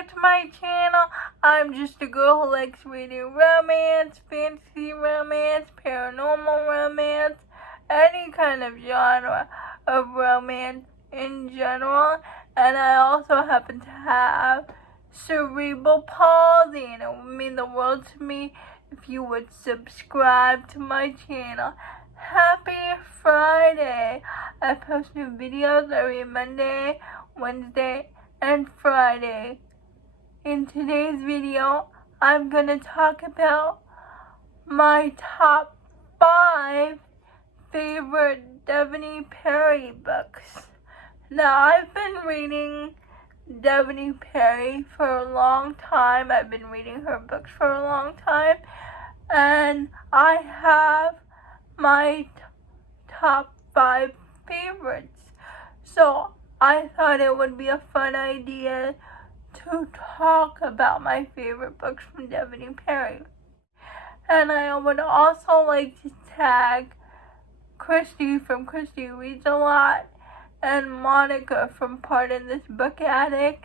subscribe to my channel. I'm just a girl who likes reading romance, fantasy romance, paranormal romance, any kind of genre of romance in general. And I also happen to have cerebral palsy, and it would mean the world to me if you would subscribe to my channel. Happy Friday! I post new videos every Monday, Wednesday, and Friday. In today's video, I'm gonna talk about my top 5 favorite Devney Perry books. Now, I've been reading Devney Perry for a long time. I've been reading her books for a long time, and I have my top 5 favorites. So I thought it would be a fun idea to talk about my favorite books from Devney Perry. And I would also like to tag Christy from Christy Reads a Lot and Monica from Pardon This Book Addict,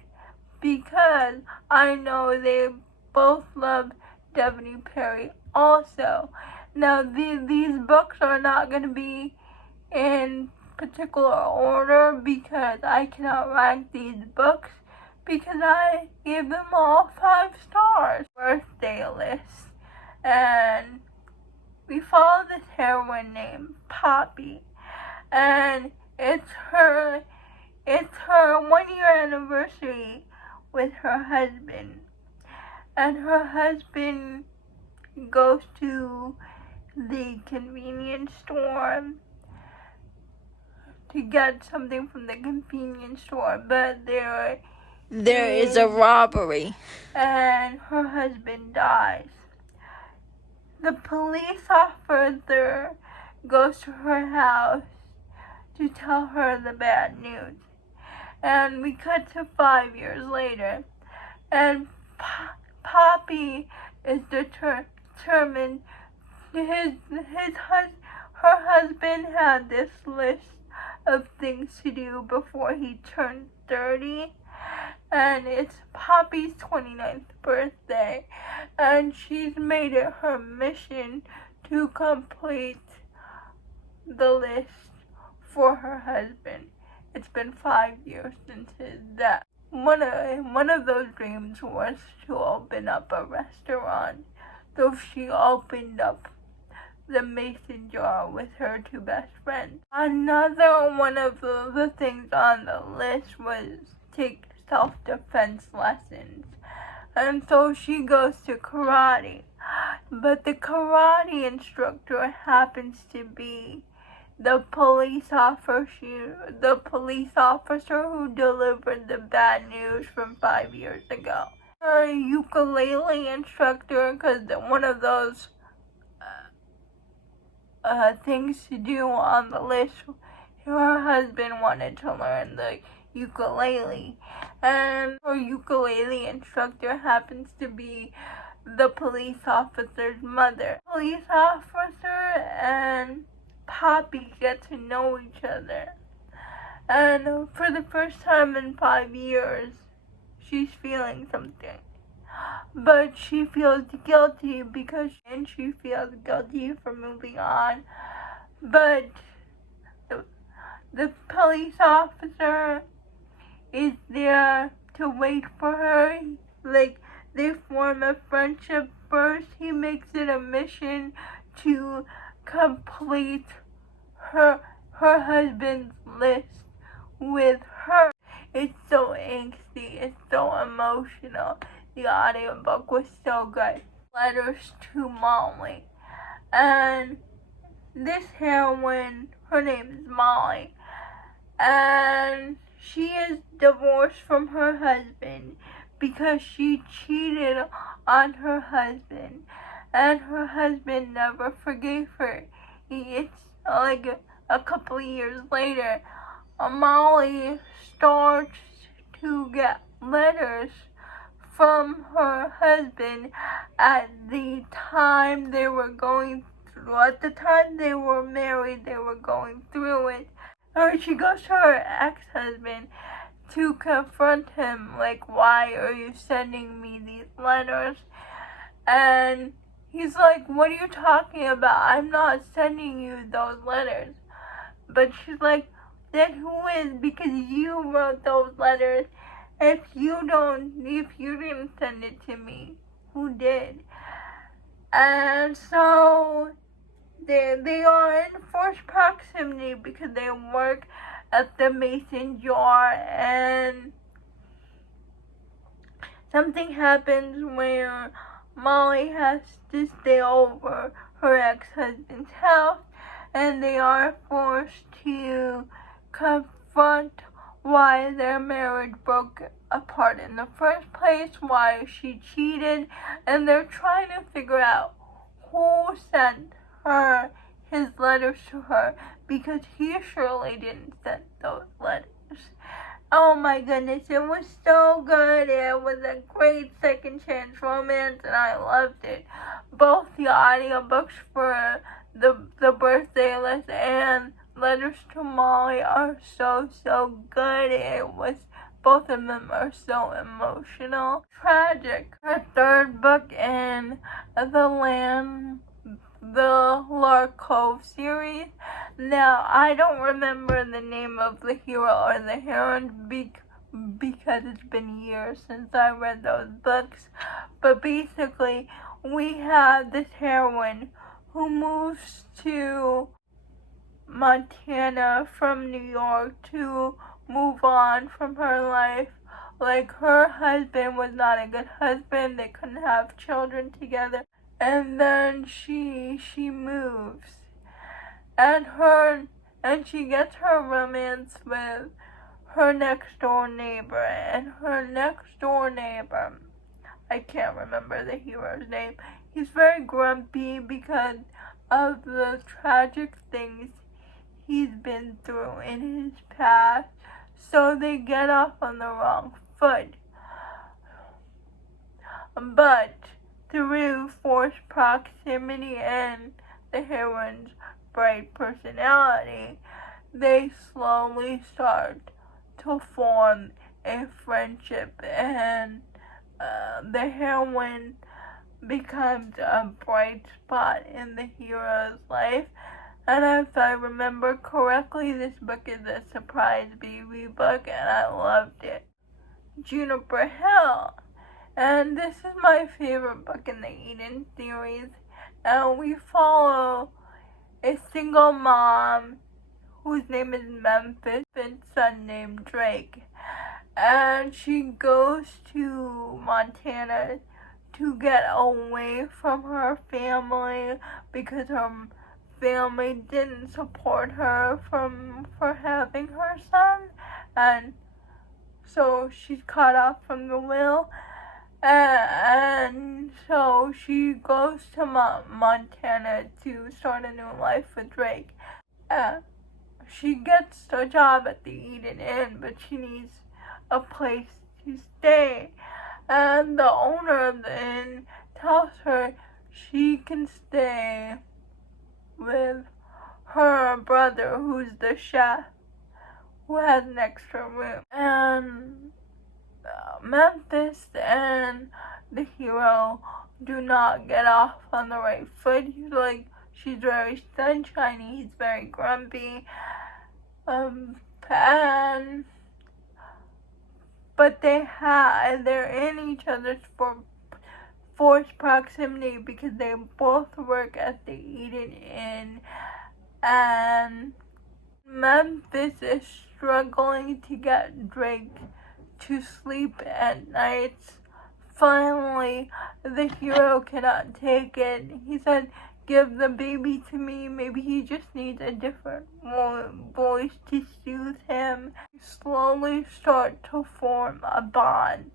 because I know they both love Devney Perry also. Now, these books are not going to be in particular order because I cannot rank these books because I gave them all 5 stars. Birthday list. And we follow this heroine named Poppy, and it's her 1-year anniversary with her husband, and her husband goes to the convenience store to get something from the convenience store, but there is a robbery, and her husband dies. The police officer goes to her house to tell her the bad news, and we cut to 5 years later, and Poppy is determined. Her husband had this list of things to do before he turned 30, and it's Poppy's 29th birthday, and she's made it her mission to complete the list for her husband. It's been 5 years since his death. One of those dreams was to open up a restaurant, so she opened up the mason jar with her 2 best friends. Another one of the things on the list was take self-defense lessons, and so she goes to karate, but the karate instructor happens to be the police officer who delivered the bad news from 5 years ago. Her ukulele instructor, because one of those things to do on the list, her husband wanted to learn the ukulele, and her ukulele instructor happens to be the police officer's mother. Police officer and Poppy get to know each other, and for the first time in 5 years, she's feeling something. But she feels guilty she feels guilty for moving on. But the police officer is there to wait for her. Like, they form a friendship first. He makes it a mission to complete her husband's list with her. It's so angsty, it's so emotional. The audiobook was so good. Letters to Molly. And this heroine, her name is Molly, and she is divorced from her husband because she cheated on her husband, and her husband never forgave her. It's like a couple years later, Molly starts to get letters from her husband at the time they were married, they were going through it. Or she goes to her ex-husband to confront him, like, why are you sending me these letters? And he's like, what are you talking about? I'm not sending you those letters. But she's like, then who is? Because you wrote those letters. If you didn't send it to me, who did? And so they are in forced proximity because they work at the mason jar, and something happens where Molly has to stay over her ex-husband's house, and they are forced to confront why their marriage broke apart in the first place, why she cheated, and they're trying to figure out who sent her his letters to her, because he surely didn't send those letters. Oh my goodness, it was so good. It was a great second chance romance, and I loved it. Both the audiobooks for the birthday list and Letters to Molly are so good. Both of them are so emotional. Tragic. Her third book in the Lark Cove series. Now, I don't remember the name of the hero or the heroine because it's been years since I read those books. But basically, we have this heroine who moves to Montana from New York to move on from her life. Like, her husband was not a good husband. They couldn't have children together. And then she moves, and she gets her romance with her next door neighbor, and her next door neighbor, I can't remember the hero's name. He's very grumpy because of the tragic things he's been through in his past, so they get off on the wrong foot. But through forced proximity and the heroine's bright personality, they slowly start to form a friendship, and the heroine becomes a bright spot in the hero's life. And if I remember correctly, this book is a surprise baby book, and I loved it. Juniper Hill. And this is my favorite book in the Eden series. And we follow a single mom whose name is Memphis, and son named Drake. And she goes to Montana to get away from her family because her family didn't support her for having her son. And so she's cut off from the will. And so she goes to Montana to start a new life with Drake. She gets a job at the Eden Inn, but she needs a place to stay. And the owner of the inn tells her she can stay with her brother, who's the chef, who has an extra room. And Memphis and the hero do not get off on the right foot. She's very sunshiny, he's very grumpy, but they're in each other's forced proximity because they both work at the Eden Inn, and Memphis is struggling to get Drake to sleep at nights. Finally, the hero cannot take it. He said, "Give the baby to me." Maybe he just needs a different voice to soothe him. They slowly start to form a bond,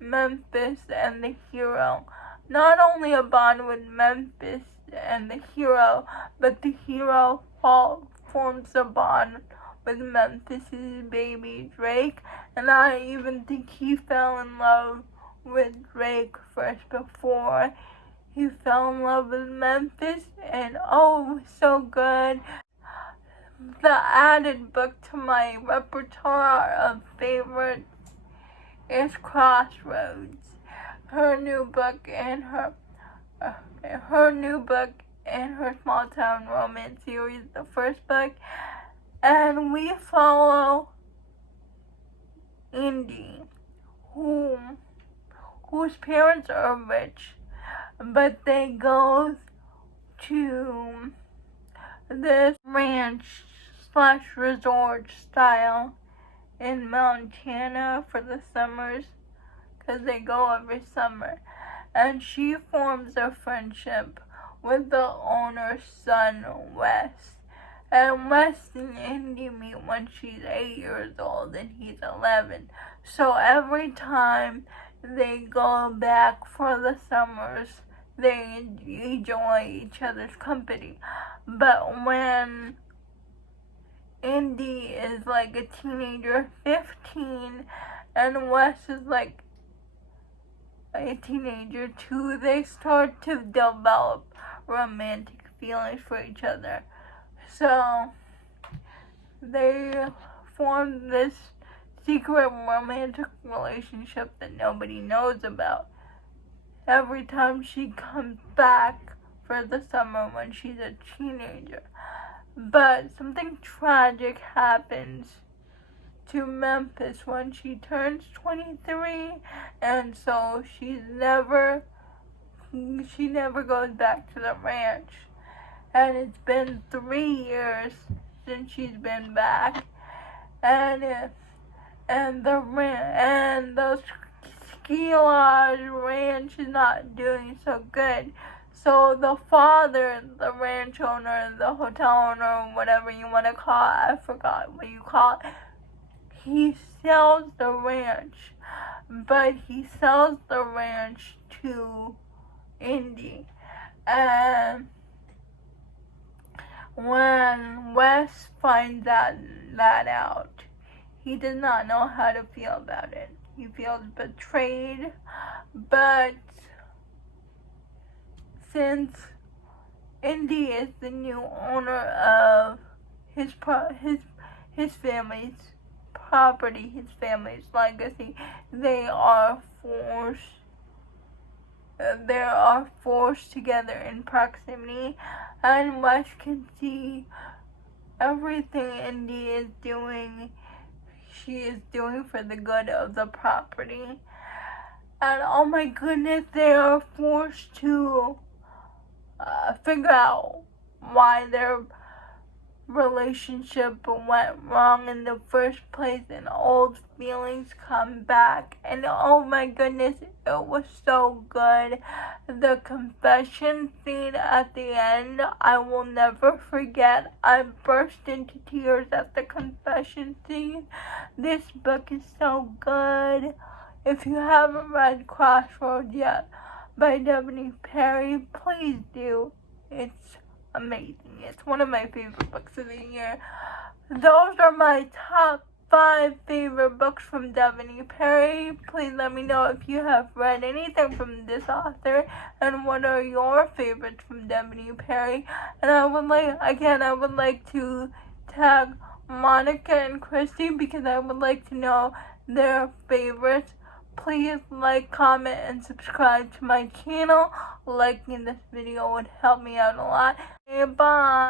Memphis and the hero. Not only a bond with Memphis and the hero, but the hero forms a bond with Memphis's baby Drake, and I even think he fell in love with Drake first before he fell in love with Memphis, and oh, so good. the added book to my repertoire of favorites is Crossroads. Her new book and her small town romance series, the first book, and we follow Indy, whose parents are rich, but they go to this ranch / resort style in Montana for the summers, because they go every summer, and she forms a friendship with the owner's son, Wes. And Wes and Indy meet when she's 8 years old and he's 11. So every time they go back for the summers, they enjoy each other's company. But when Indy is like a teenager, 15, and Wes is like a teenager too, they start to develop romantic feelings for each other. So they form this secret romantic relationship that nobody knows about every time she comes back for the summer when she's a teenager. But something tragic happens to Memphis when she turns 23, and so she never goes back to the ranch. And it's been 3 years since she's been back, and the ski lodge ranch is not doing so good. So the father, the ranch owner, the hotel owner, whatever you want to call it, I forgot what you call it, he sells the ranch, but he sells the ranch to Indy. And when Wes finds that out, he does not know how to feel about it. He feels betrayed, but since Indy is the new owner of his family's property, his family's legacy, they are forced together in proximity, and Wes can see everything Indy is doing. She is doing for the good of the property. And oh my goodness, they are forced to figure out why their relationship went wrong in the first place, and old feelings come back. And oh my goodness, it was so good. The confession scene at the end, I will never forget. I burst into tears at the confession scene. This book is so good. If you haven't read Crossroads yet by Devney Perry, please do. It's amazing. It's one of my favorite books of the year. Those are my top 5 favorite books from Devney Perry. Please let me know if you have read anything from this author and what are your favorites from Devney Perry. And I would like to tag Monica and Christy because I would like to know their favorites. Please like, comment, and subscribe to my channel. Liking this video would help me out a lot. Bye.